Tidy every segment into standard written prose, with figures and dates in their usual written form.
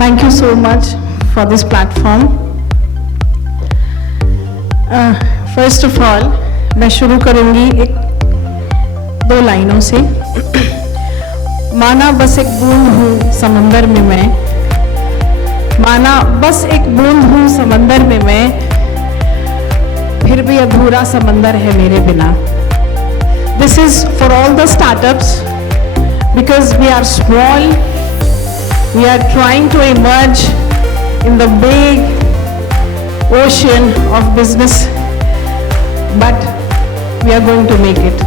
Thank you so much for this platform. First of all, मैं शुरू करूंगी दो लाइनों से। माना बस एक बूंद हूँ समंदर में मैं, माना बस एक बूंद हूँ समंदर में मैं, फिर भी अधूरा समंदर है मेरे बिना। This is for all the startups because we are small. We are trying to emerge in the big ocean of business, but we are going to make it.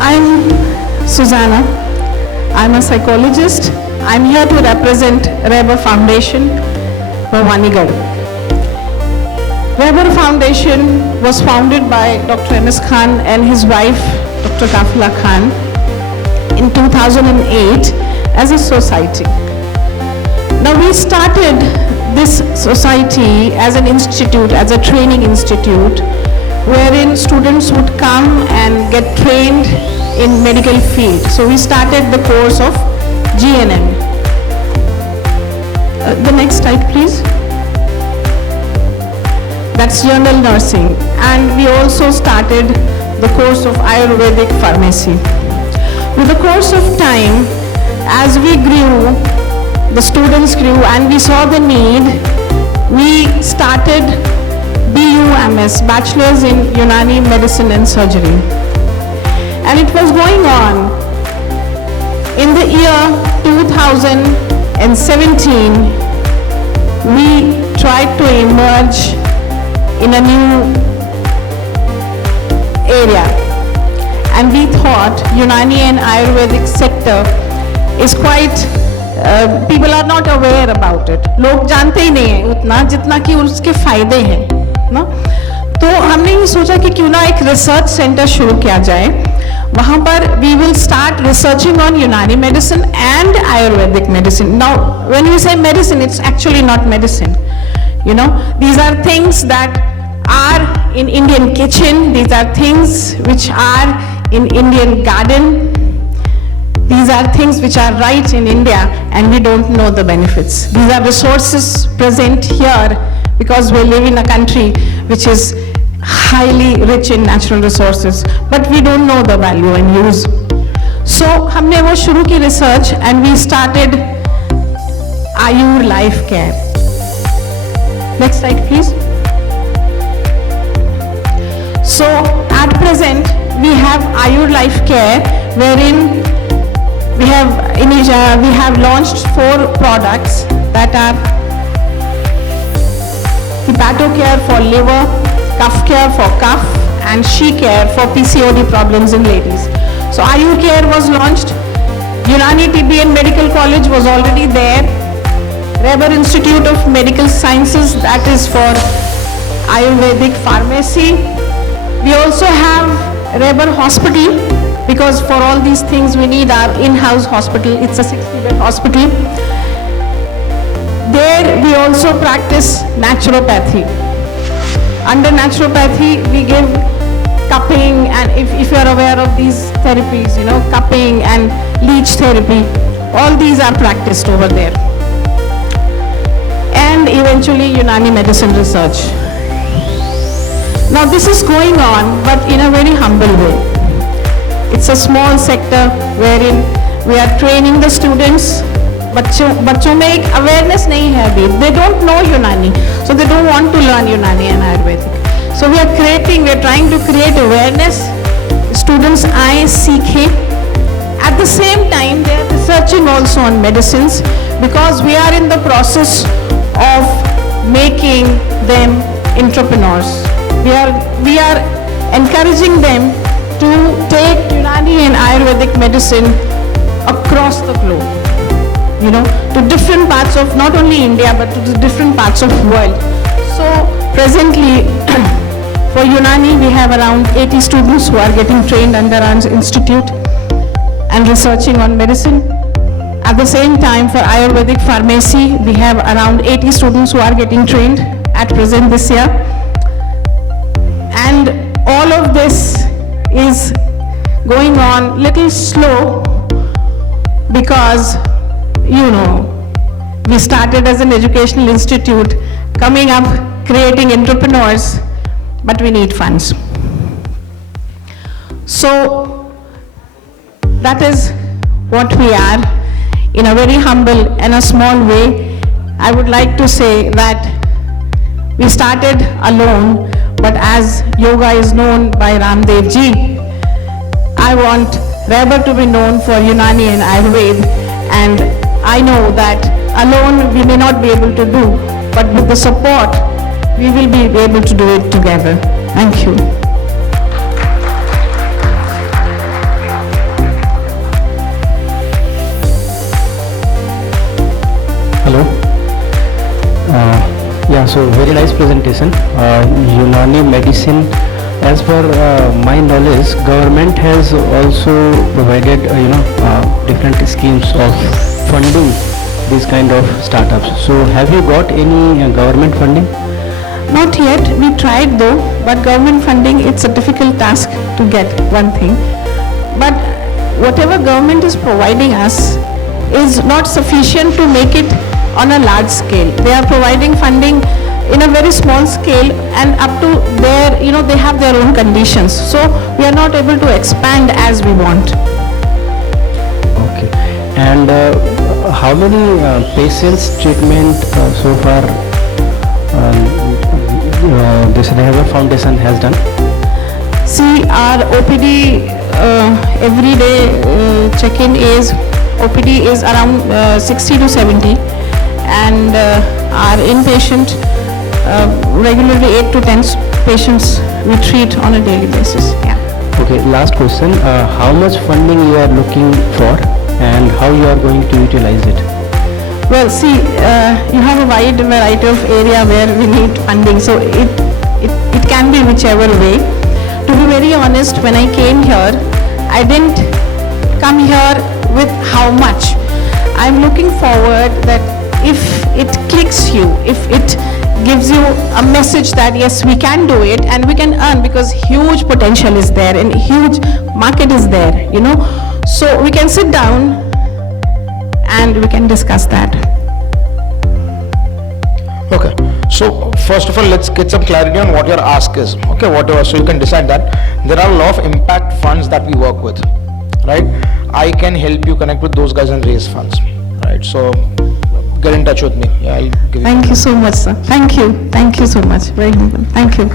I'm Susanna. I'm a psychologist. I'm here to represent Reber Foundation, Bhavanigarh. Reber Foundation was founded by Dr. Enes Khan and his wife, Dr. Kafila Khan, in 2008 as a society. Now we started this society as an institute, as a training institute, wherein students would come and get trained in medical field. So we started the course of GNM. The next slide, please. That's general nursing, and we also started the course of Ayurvedic pharmacy. With the course of time, as we grew, the students grew, and we saw the need, we started BUMS, Bachelor's in Unani Medicine and Surgery. And it was going on. In the year 2017, we tried to emerge in a new area, and we thought Unani and Ayurvedic sector is quite, people are not aware about it. लोग जानते ही नहीं हैं उतना जितना कि उसके फायदे हैं ना। तो हमने ये सोचा कि क्यों ना एक रिसर्च सेंटर शुरू किया जाए। वहाँ पर we will start researching on Unani medicine and Ayurvedic medicine. Now when you say medicine, it's actually not medicine. You know, these are things that are in Indian kitchen. These are things which are in Indian garden. These are things which are right in India, and we don't know the benefits. These are resources present here because we live in a country which is highly rich in natural resources, but we don't know the value and use. So हमने वो शुरू की research, and we started Ayur Life Care. Next slide, please. So at present, we have Ayur Life Care, wherein we have launched 4 products that are Hepato Care for liver, Cuff Care for cuff, and She Care for PCOD problems in ladies. So Ayur Care was launched. Unani TB and Medical College was already there. Reber Institute of Medical Sciences, that is for Ayurvedic pharmacy. We also have Reber Hospital, because for all these things we need our in-house hospital. It's a 60-bed hospital. There we also practice naturopathy. Under naturopathy we give cupping, and if you are aware of these therapies, you know, cupping and leech therapy, all these are practiced over there. And eventually Unani medicine research. Now this is going on, but in a very humble way. It's a small sector wherein we are training the students. बच्चों में एक awareness नहीं है अभी. They don't know Unani, so they don't want to learn Unani and Ayurvedic. So we are trying to create awareness. Students आए सीखें. At the same time, they are researching also on medicines, because we are in the process of making them entrepreneurs. We are encouraging them to take Unani and Ayurvedic medicine across the globe, you know, to different parts of not only India but to the different parts of the world. So presently for Unani we have around 80 students who are getting trained under our institute and researching on medicine. At the same time, for Ayurvedic pharmacy, we have around 80 students who are getting trained at present this year. And all of this is going on little slow because, we started as an educational institute, coming up, creating entrepreneurs, but we need funds. So that is what we are, in a very humble and a small way. I would like to say that we started alone, but as yoga is known by Ramdev ji, I want Raibur to be known for Unani and Ayurveda, and I know that alone we may not be able to do, but with the support, we will be able to do it together. Thank you. Hello. Yeah, so very nice presentation. Unani medicine, as per my knowledge, government has also provided different schemes of funding these kind of startups. So have you got any government funding? Not yet, we tried though, but government funding, it's a difficult task to get, one thing. But whatever government is providing us is not sufficient to make it on a large scale. They are providing funding in a very small scale, and up to their, they have their own conditions. So we are not able to expand as we want. Okay. And how many patients treatment so far this Raibur Foundation has done? See, our OPD everyday check-in is, OPD is around 60 to 70, and our inpatient regularly 8 to 10 patients we treat on a daily basis. Yeah. Okay, last question. How much funding you are looking for and how you are going to utilize it? Well, see, you have a wide variety of area where we need funding, so it can be whichever way. To be very honest, when I came here, I didn't come here with how much. I'm looking forward that if it clicks you, if it gives you a message that yes, we can do it and we can earn, because huge potential is there and huge market is there, So we can sit down and we can discuss that. Okay, so first of all, let's get some clarity on what your ask is. Okay, whatever, so you can decide that. There are a lot of impact funds that we work with, right? I can help you connect with those guys and raise funds, right? So get in touch with me. Yeah, I'll give you. Thank you so much, sir. Thank you so much. Very humble. Thank you.